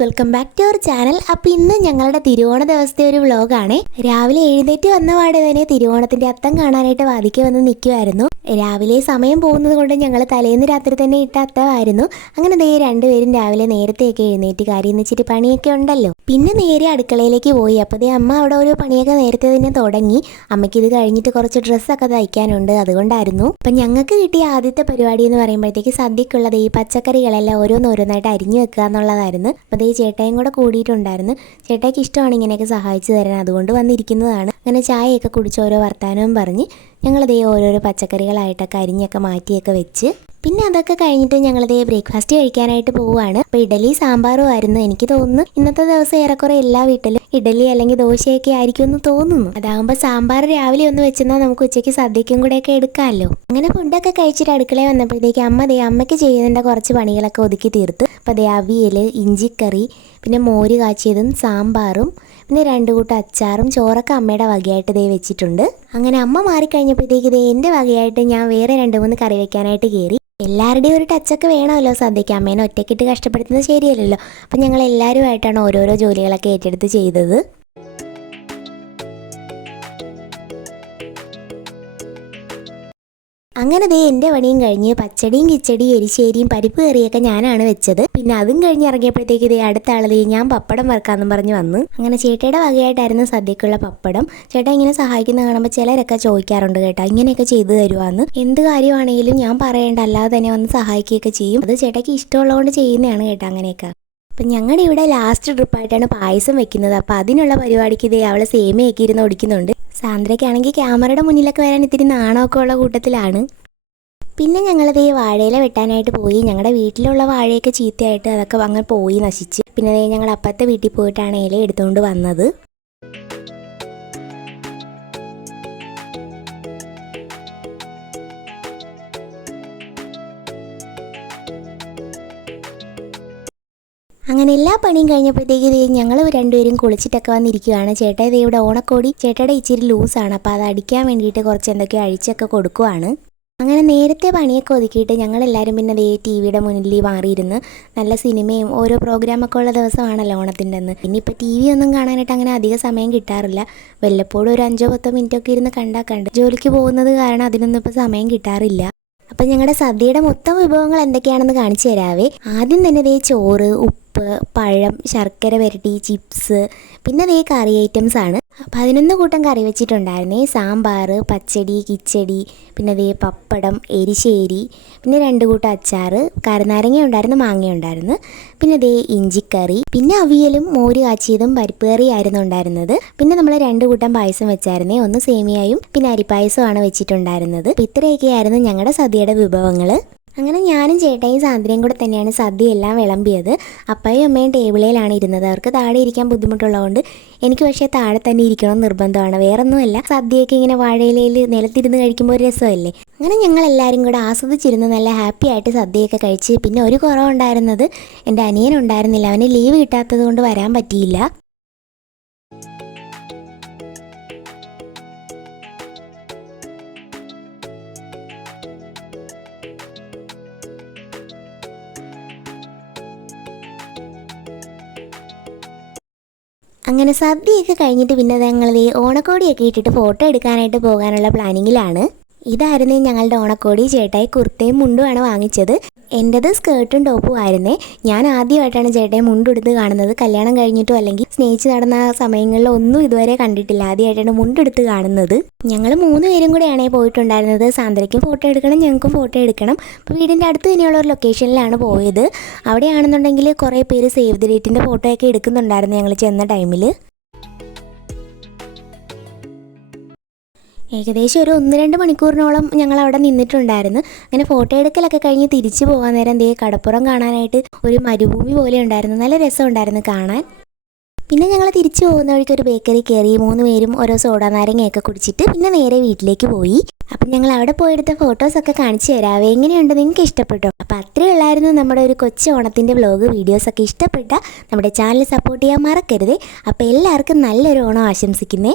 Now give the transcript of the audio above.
Welcome back to our channel. അപ്പോൾ ഇന്ന് ഞങ്ങളുടെ തിരുവോണ ദിവസത്തെ ഒരു വ്ളോഗാണ് രാവിലെ എഴുന്നേറ്റ് വന്ന പാടെ തന്നെ തിരുവോണത്തിന്റെ അത്തം കാണാനായിട്ട് വാദിക്ക് വന്ന് നിൽക്കുമായിരുന്നു രാവിലെ സമയം പോകുന്നത് കൊണ്ട് ഞങ്ങൾ തലേന്ന് രാത്രി തന്നെ ഇട്ട അത്തമായിരുന്നു. അങ്ങനെ ദേ രണ്ടുപേരും രാവിലെ നേരത്തെയൊക്കെ എഴുന്നേറ്റ് കാര്യം വെച്ചിട്ട് പണിയൊക്കെ ഉണ്ടല്ലോ. പിന്നെ നേരെ അടുക്കളയിലേക്ക് പോയി. അപ്പോൾ ദേ അമ്മ അവിടെ ഓരോ പണിയൊക്കെ നേരത്തെ തന്നെ തുടങ്ങി. അമ്മയ്ക്ക് ഇത് കഴിഞ്ഞിട്ട് കുറച്ച് ഡ്രസ്സൊക്കെ തയ്ക്കാനുണ്ട്. അതുകൊണ്ടായിരുന്നു. അപ്പം ഞങ്ങൾക്ക് കിട്ടിയ ആദ്യത്തെ പരിപാടി എന്ന് പറയുമ്പോഴത്തേക്ക് സദ്യക്കുള്ളത് ഈ പച്ചക്കറികളെല്ലാം ഓരോന്നോരോന്നായിട്ട് അരിഞ്ഞു വെക്കുക എന്നുള്ളതായിരുന്നു. അപ്പോൾ ചേട്ടായും കൂടെ കൂടിയിട്ടുണ്ടായിരുന്നു. ചേട്ടായിക്ക് ഇഷ്ടമാണ് ഇങ്ങനെയൊക്കെ സഹായിച്ചു തരാൻ. അതുകൊണ്ട് വന്നിരിക്കുന്നതാണ്. അങ്ങനെ ചായയൊക്കെ കുടിച്ച് ഓരോ വർത്തമാനവും പറഞ്ഞ് ഞങ്ങളതേ ഓരോരോ പച്ചക്കറികളായിട്ടൊക്കെ അരിഞ്ഞൊക്കെ മാറ്റിയൊക്കെ വെച്ച് പിന്നെ അതൊക്കെ കഴിഞ്ഞിട്ട് ഞങ്ങളതേ ബ്രേക്ക്ഫാസ്റ്റ് കഴിക്കാനായിട്ട് പോവുകയാണ്. അപ്പോൾ ഇഡലി സാമ്പാറും ആയിരുന്നു എനിക്ക് തോന്നുന്നു. ഇന്നത്തെ ദിവസം ഏറെക്കുറെ എല്ലാ വീട്ടിലും ഇഡലി അല്ലെങ്കിൽ ദോശയൊക്കെ ആയിരിക്കും എന്ന് തോന്നുന്നു. അതാകുമ്പോൾ സാമ്പാർ രാവിലെ ഒന്ന് വെച്ചെന്നാൽ നമുക്ക് ഉച്ചയ്ക്ക് സദ്യക്കും കൂടെയൊക്കെ എടുക്കാമല്ലോ. അങ്ങനെ ഫുഡൊക്കെ കഴിച്ചിട്ട് അടുക്കളയിൽ വന്നപ്പോഴത്തേക്ക് അമ്മ ദേ അമ്മയ്ക്ക് ചെയ്യുന്നതിന്റെ കുറച്ച് പണികളൊക്കെ ഒതുക്കി തീർത്ത്. അപ്പോൾ ദേ അവിയൽ ഇഞ്ചിക്കറി പിന്നെ മോര് കാച്ചിയതും സാമ്പാറും പിന്നെ രണ്ട് കൂട്ടം അച്ചാറും ചോറൊക്കെ അമ്മയുടെ വകയായിട്ട് ദേ വെച്ചിട്ടുണ്ട്. അങ്ങനെ അമ്മ മാറിക്കഴിഞ്ഞപ്പോഴത്തേക്ക് ദേ എന്റെ വകയായിട്ട് ഞാൻ വേറെ രണ്ട് മൂന്ന് കറി വെക്കാനായിട്ട് കയറി. എല്ലാവരുടെയും ഒരു ടച്ചൊക്കെ വേണമല്ലോ സദ്യയ്ക്ക്. അമ്മേനെ ഒറ്റയ്ക്കിട്ട് കഷ്ടപ്പെടുത്തുന്നത് ശരിയല്ലല്ലോ. അപ്പം ഞങ്ങൾ എല്ലാവരുമായിട്ടാണ് ഓരോരോ ജോലികളൊക്കെ ഏറ്റെടുത്ത് ചെയ്തത്. അങ്ങനെ ദേ എന്റെ പണിയും കഴിഞ്ഞ് പച്ചടിയും കിച്ചടി എരിശ്ശേരിയും പരിപ്പ് കറിയൊക്കെ ഞാനാണ് വെച്ചത്. പിന്നെ അതും കഴിഞ്ഞ് ഇറങ്ങിയപ്പോഴത്തേക്ക് ഇതേ അടുത്ത ആളതേ ഞാൻ പപ്പടം വറക്കാമെന്നും പറഞ്ഞ് വന്ന്. അങ്ങനെ ചേട്ടയുടെ വകയായിട്ടായിരുന്നു സദ്യക്കുള്ള പപ്പടം. ചേട്ടാ ഇങ്ങനെ സഹായിക്കുന്ന കാണുമ്പോൾ ചിലരൊക്കെ ചോദിക്കാറുണ്ട് കേട്ടോ ഇങ്ങനെയൊക്കെ ചെയ്തു തരുവാന്ന്. എന്ത് കാര്യമാണെങ്കിലും ഞാൻ പറയേണ്ട അല്ലാതെ തന്നെ വന്ന് സഹായിക്കുകയൊക്കെ ചെയ്യും. അത് ചേട്ടയ്ക്ക് ഇഷ്ടമുള്ളതുകൊണ്ട് ചെയ്യുന്നതാണ് കേട്ടോ അങ്ങനെയൊക്കെ. അപ്പം ഞങ്ങളുടെ ഇവിടെ ലാസ്റ്റ് ട്രിപ്പായിട്ടാണ് പായസം വെക്കുന്നത്. അപ്പോൾ അതിനുള്ള പരിപാടിക്ക് ഇതേ അവളെ സേമിയൊക്കെ ഇരുന്ന് ഓടിക്കുന്നുണ്ട് സാന്ദ്രയ്ക്കാണെങ്കിൽ ക്യാമറയുടെ മുന്നിലൊക്കെ വരാൻ ഇത്തിരി നാണമൊക്കെ ഉള്ള കൂട്ടത്തിലാണ്. പിന്നെ ഞങ്ങളത് ഈ വാഴയില വെട്ടാനായിട്ട് പോയി. ഞങ്ങളുടെ വീട്ടിലുള്ള വാഴയൊക്കെ ചീത്തയായിട്ട് അതൊക്കെ അങ്ങ് പോയി നശിച്ച്. പിന്നെ ഞങ്ങൾ അപ്പത്തെ വീട്ടിൽ പോയിട്ടാണ് ഇല എടുത്തുകൊണ്ട് വന്നത്. അങ്ങനെ എല്ലാ പണിയും കഴിഞ്ഞപ്പോഴത്തേക്ക് ഞങ്ങൾ രണ്ടുപേരും കുളിച്ചിട്ടൊക്കെ വന്നിരിക്കുകയാണ്. ചേട്ടാ ദേ ഇവിടെ ഓണക്കോടി. ചേട്ടയുടെ ഇച്ചിരി ലൂസാണ്. അപ്പോൾ അത് അടിക്കാൻ വേണ്ടിയിട്ട് കുറച്ച് എന്തൊക്കെയോ അഴിച്ചൊക്കെ കൊടുക്കുവാണ്. അങ്ങനെ നേരത്തെ പണിയൊക്കെ ഒതുക്കിയിട്ട് ഞങ്ങളെല്ലാവരും പിന്നെ അതേ ടി വിയുടെ മുന്നിൽ മാറിയിരുന്ന് നല്ല സിനിമയും ഓരോ പ്രോഗ്രാമൊക്കെ ഉള്ള ദിവസമാണല്ലോ ഓണത്തിന്റെ അന്ന് പിന്നെ ഇപ്പോൾ ടി വി ഒന്നും കാണാനായിട്ട് അങ്ങനെ അധിക സമയം കിട്ടാറില്ല. വല്ലപ്പോഴും ഒരു അഞ്ചോ പത്തോ മിനിറ്റൊക്കെ ഇരുന്ന് കണ്ടാൽ കണ്ട് ജോലിക്ക് പോകുന്നത് കാരണം അതിനൊന്നും ഇപ്പോൾ സമയം കിട്ടാറില്ല. അപ്പം ഞങ്ങളുടെ സദ്യയുടെ മൊത്തം വിഭവങ്ങൾ എന്തൊക്കെയാണെന്ന് കാണിച്ചു തരാവേ. ആദ്യം തന്നെ ദേ ചോറ് ഉപ്പ് പഴം ശർക്കര വരട്ടി ചിപ്സ് പിന്നെ അതേ കറി ഐറ്റംസ് ആണ്. പതിനൊന്ന് കൂട്ടം കറി വെച്ചിട്ടുണ്ടായിരുന്നേ. സാമ്പാർ പച്ചടി കിച്ചടി പിന്നെ അതേ പപ്പടം എരിശ്ശേരി പിന്നെ രണ്ട് കൂട്ടം അച്ചാർ കരനാരങ്ങ ഉണ്ടായിരുന്നു മാങ്ങ ഉണ്ടായിരുന്നു പിന്നെ അതേ ഇഞ്ചിക്കറി പിന്നെ അവിയലും മോര് കാച്ചിയതും പരിപ്പ് കറിയായിരുന്നു ഉണ്ടായിരുന്നത്. പിന്നെ നമ്മൾ രണ്ട് കൂട്ടം പായസം വെച്ചായിരുന്നേ. ഒന്ന് സേമിയായും പിന്നെ അരിപ്പായസമാണ് വെച്ചിട്ടുണ്ടായിരുന്നത്. ഇത്രയൊക്കെയായിരുന്നു ഞങ്ങളുടെ സദ്യയുടെ വിഭവങ്ങൾ അങ്ങനെ ഞാനും ചേട്ടായും സാന്ദ്രയും കൂടെ തന്നെയാണ് സദ്യ എല്ലാം വിളമ്പിയത്. അപ്പയും അമ്മയും ടേബിളിലാണ് ഇരുന്നത്. അവർക്ക് താഴെ ഇരിക്കാൻ ബുദ്ധിമുട്ടുള്ളതുകൊണ്ട് എനിക്ക് പക്ഷേ താഴെ തന്നെ ഇരിക്കണം നിർബന്ധമാണ്. വേറൊന്നുമല്ല സദ്യയൊക്കെ ഇങ്ങനെ വാഴയിലയിൽ നിലത്തിരുന്ന് കഴിക്കുമ്പോൾ ഒരു രസമല്ലേ? അങ്ങനെ ഞങ്ങൾ എല്ലാവരും കൂടെ ആസ്വദിച്ചിരുന്ന് നല്ല ഹാപ്പി ആയിട്ട് സദ്യയൊക്കെ കഴിച്ച് പിന്നെ ഒരു കുറവുണ്ടായിരുന്നത് എന്റെ അനിയൻ ഉണ്ടായിരുന്നില്ല. അവന് ലീവ് കിട്ടാത്തത് കൊണ്ട് വരാൻ പറ്റിയില്ല. അങ്ങനെ സദ്യയൊക്കെ കഴിഞ്ഞിട്ട് പിന്നെ ഞങ്ങൾ ഈ ഓണക്കോടിയൊക്കെ ഇട്ടിട്ട് ഫോട്ടോ എടുക്കാനായിട്ട് പോകാനുള്ള പ്ലാനിങ്ങിലാണ് ഇതായിരുന്നേ ഞങ്ങളുടെ ഓണക്കോടി. ചേട്ടായി കുർത്തയും മുണ്ടുമാണ് വാങ്ങിച്ചത്. എന്റെത് സ്കേർട്ടും ടോപ്പും ആയിരുന്നേ. ഞാൻ ആദ്യമായിട്ടാണ് ചേട്ടയെ മുണ്ടെടുത്ത് കാണുന്നത്. കല്യാണം കഴിഞ്ഞിട്ടോ അല്ലെങ്കിൽ സ്നേഹിച്ച് നടന്ന സമയങ്ങളിൽ ഒന്നും ഇതുവരെ കണ്ടിട്ടില്ല. ആദ്യമായിട്ടാണ് മുണ്ടെടുത്ത് കാണുന്നത്. ഞങ്ങൾ മൂന്ന് പേരും കൂടെയാണ് പോയിട്ടുണ്ടായിരുന്നത്. സാന്ദ്രയ്ക്കും ഫോട്ടോ എടുക്കണം ഞങ്ങൾക്കും ഫോട്ടോ എടുക്കണം. അപ്പോൾ വീടിന്റെ അടുത്ത് തന്നെയുള്ള ഒരു ലൊക്കേഷനിലാണ് പോയത്. അവിടെയാണെന്നുണ്ടെങ്കിൽ കുറേ പേര് സേവ് ദി ഡേറ്റിന്റെ ഫോട്ടോയൊക്കെ എടുക്കുന്നുണ്ടായിരുന്നു ഞങ്ങൾ ചെന്ന ടൈമിൽ ഏകദേശം ഒരു ഒന്ന് രണ്ട് മണിക്കൂറിനോളം ഞങ്ങൾ അവിടെ നിന്നിട്ടുണ്ടായിരുന്നു. അങ്ങനെ ഫോട്ടോ എടുക്കലൊക്കെ കഴിഞ്ഞ് തിരിച്ചു പോകാൻ നേരം ദേ കടപ്പുറം കാണാനായിട്ട് ഒരു മരുഭൂമി പോലെ ഉണ്ടായിരുന്നു. നല്ല രസം ഉണ്ടായിരുന്നു കാണാൻ. പിന്നെ ഞങ്ങൾ തിരിച്ചു പോകുന്ന വഴിക്ക് ഒരു ബേക്കറി കയറി മൂന്ന് പേരും ഓരോ സോഡ നാരങ്ങയൊക്കെ കുടിച്ചിട്ട് പിന്നെ നേരെ വീട്ടിലേക്ക് പോയി. അപ്പം ഞങ്ങൾ അവിടെ പോയെടുത്ത ഫോട്ടോസൊക്കെ കാണിച്ചു തരാവേ എങ്ങനെയുണ്ട് നിങ്ങൾക്ക് ഇഷ്ടപ്പെട്ടോ? അപ്പം അത്രയേ ഉള്ളായിരുന്നു നമ്മുടെ ഒരു കൊച്ചു ഓണത്തിന്റെ വ്ലോഗ് വീഡിയോസൊക്കെ ഇഷ്ടപ്പെട്ട നമ്മുടെ ചാനൽ സപ്പോർട്ട് ചെയ്യാൻ മറക്കരുത്. അപ്പോൾ എല്ലാവർക്കും നല്ലൊരു ഓണം ആശംസിക്കുന്നേ.